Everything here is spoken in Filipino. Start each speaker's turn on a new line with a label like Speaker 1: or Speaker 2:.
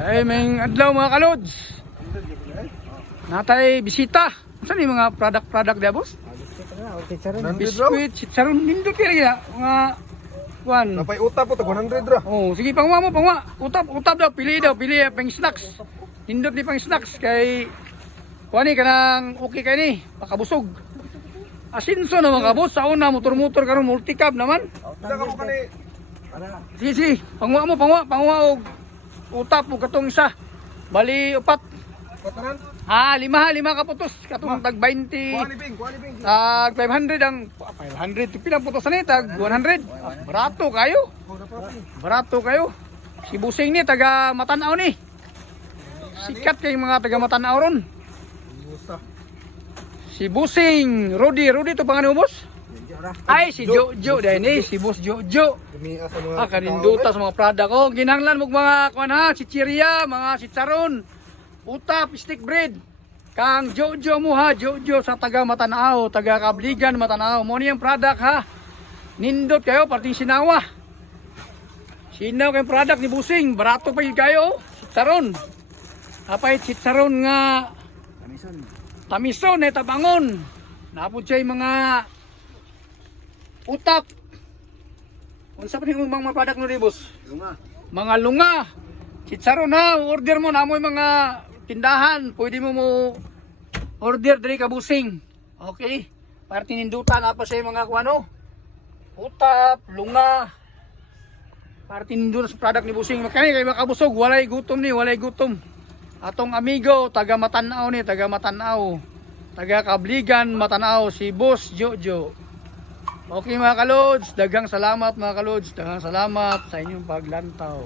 Speaker 1: Ay, may adlaw mga kalods. Natay bisita. Saan yung mga product-product dia, boss? Biskuit, chicharon, nindot kaya kaya. Mga, kuan.
Speaker 2: Napay uta po, tag 100 ra.
Speaker 1: Oh, sige, pangwa mo, pangwa. Utap, utap daw, pili daw, pili pang snacks. Nindot ni pang snacks kay kuan ni kanang okay kay ni, pakabusog. Asinso naman ka boss, sa una motor-motor karon multi-cab naman.
Speaker 2: Ka.
Speaker 1: Sige, sige, pangwa mo, pangwa, pangwa og utap mo katong isa. Bali upat.
Speaker 2: Pataran.
Speaker 1: Ah, lima ha, lima ka putos. Katong tag 20.
Speaker 2: Kuani bing, kuani bing.
Speaker 1: Tag 500 ang ah, 500 pilang putos na tag 100. Ah, barato kayo. Barato kayo. Si Busing ni taga Matanaw ni. Sikat kay mga taga Matanaw ron. Si Busing, Rudy, Rudy to pangalan mo boss? Ay si Jojo dahil ni, si Boss Jojo.
Speaker 2: Gumiya sa mga
Speaker 1: Ah, kaninduta sa mga product ko. Ginanglan mo mga kuan ha, chichirya, mga sitsaron, utap, stick bread. Kang Jojo mo ha, Jojo sa taga Matanao, taga Kabligan Matanao. Mo niyang product ha. Nindot kayo parting sinawa. Sinaw kayong product ni Busing, barato pa yun kayo. Sitsaron. Apay sitsaron nga tamison eh tabangon. Napod siya yung mga utap. Unsa pa ning mga product no di boss?
Speaker 2: Lunga.
Speaker 1: Mga lunga. Chicharon na, order mo na mo yung mga tindahan. Pwede mo mo order diri ka busing. Okay? Para tinindutan apa sa mga kuano? Utap, lunga. Para tinindutan sa product ni busing. Kani kay makabusog, walay gutom ni, walay gutom. Atong amigo, taga Matanaw ni, taga Matanaw. Taga Kabligan, Matanaw, si Boss Jojo. Okay mga kalods, daghang salamat mga kalods, daghang salamat sa inyong paglantaw.